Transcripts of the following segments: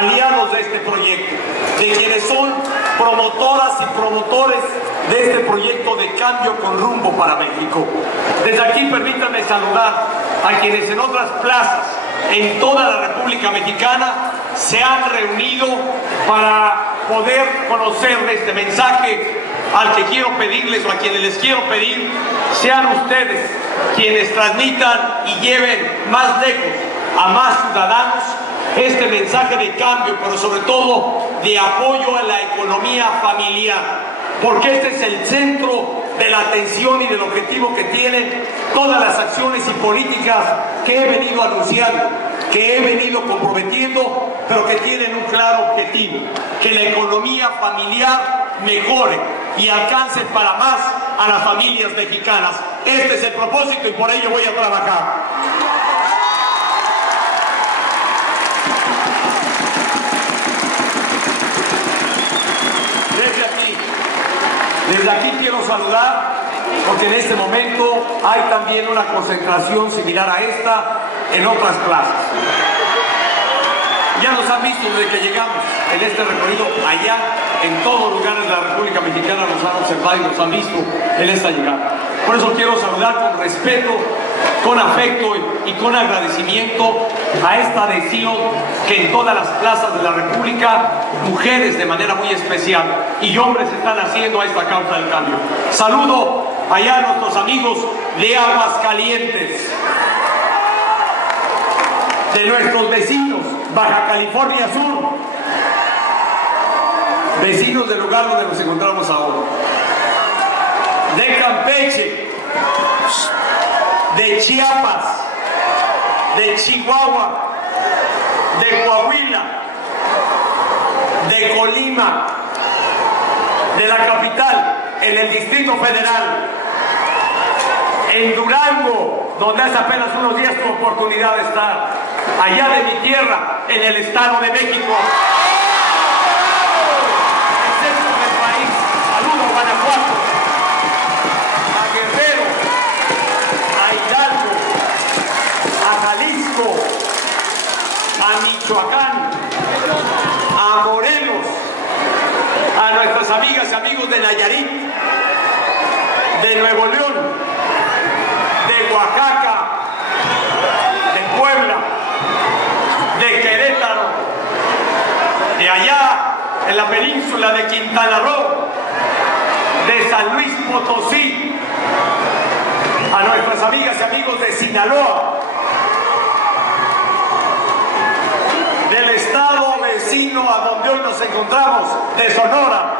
aliados de este proyecto, de quienes son promotoras y promotores de este proyecto de cambio con rumbo para México. Desde aquí permítanme saludar a quienes en otras plazas en toda la República Mexicana se han reunido para poder conocer de este mensaje. Al que quiero pedirles o a quienes les quiero pedir, sean ustedes quienes transmitan y lleven más lejos a más ciudadanos este mensaje de cambio, pero sobre todo de apoyo a la economía familiar, porque este es el centro de la atención y del objetivo que tienen todas las acciones y políticas que he venido anunciando, que he venido comprometiendo, pero que tienen un claro objetivo: que la economía familiar mejore y alcance para más a las familias mexicanas. Este es el propósito y por ello voy a trabajar. Desde aquí quiero saludar, porque en este momento hay también una concentración similar a esta en otras plazas. Ya nos han visto desde que llegamos en este recorrido allá, en todos los lugares de la República Mexicana nos han observado y nos han visto en esta llegada. Por eso quiero saludar con respeto, con afecto y con agradecimiento a esta adhesión que en todas las plazas de la República, mujeres de manera muy especial y hombres están haciendo a esta causa del cambio. Saludo allá a nuestros amigos de Aguascalientes, de nuestros vecinos, Baja California Sur, vecinos del lugar donde nos encontramos ahora, de Campeche, de Chiapas, de Chihuahua, de Coahuila, de Colima, de la capital, en el Distrito Federal, en Durango, donde hace apenas unos días tuve oportunidad de estar, allá de mi tierra, en el Estado de México, el centro del país. Saludo a Guanajuato, a Guerrero, a Hidalgo, a Jalisco, a Michoacán, a Morelos, a nuestras amigas y amigos de Nayarit, de Nuevo León, de Oaxaca, de Puebla, de Querétaro, de allá en la península de Quintana Roo, de San Luis Potosí, a nuestras amigas y amigos de Sinaloa, del estado vecino a donde hoy nos encontramos, de Sonora,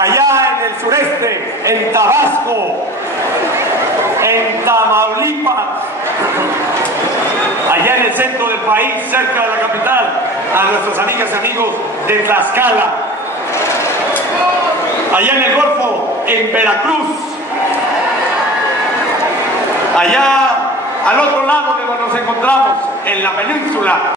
allá en el sureste, en Tabasco, en Tamaulipas, allá en el centro del país, cerca de la capital, a nuestras amigas y amigos de Tlaxcala, allá en el Golfo, en Veracruz, allá al otro lado de donde nos encontramos, en la península.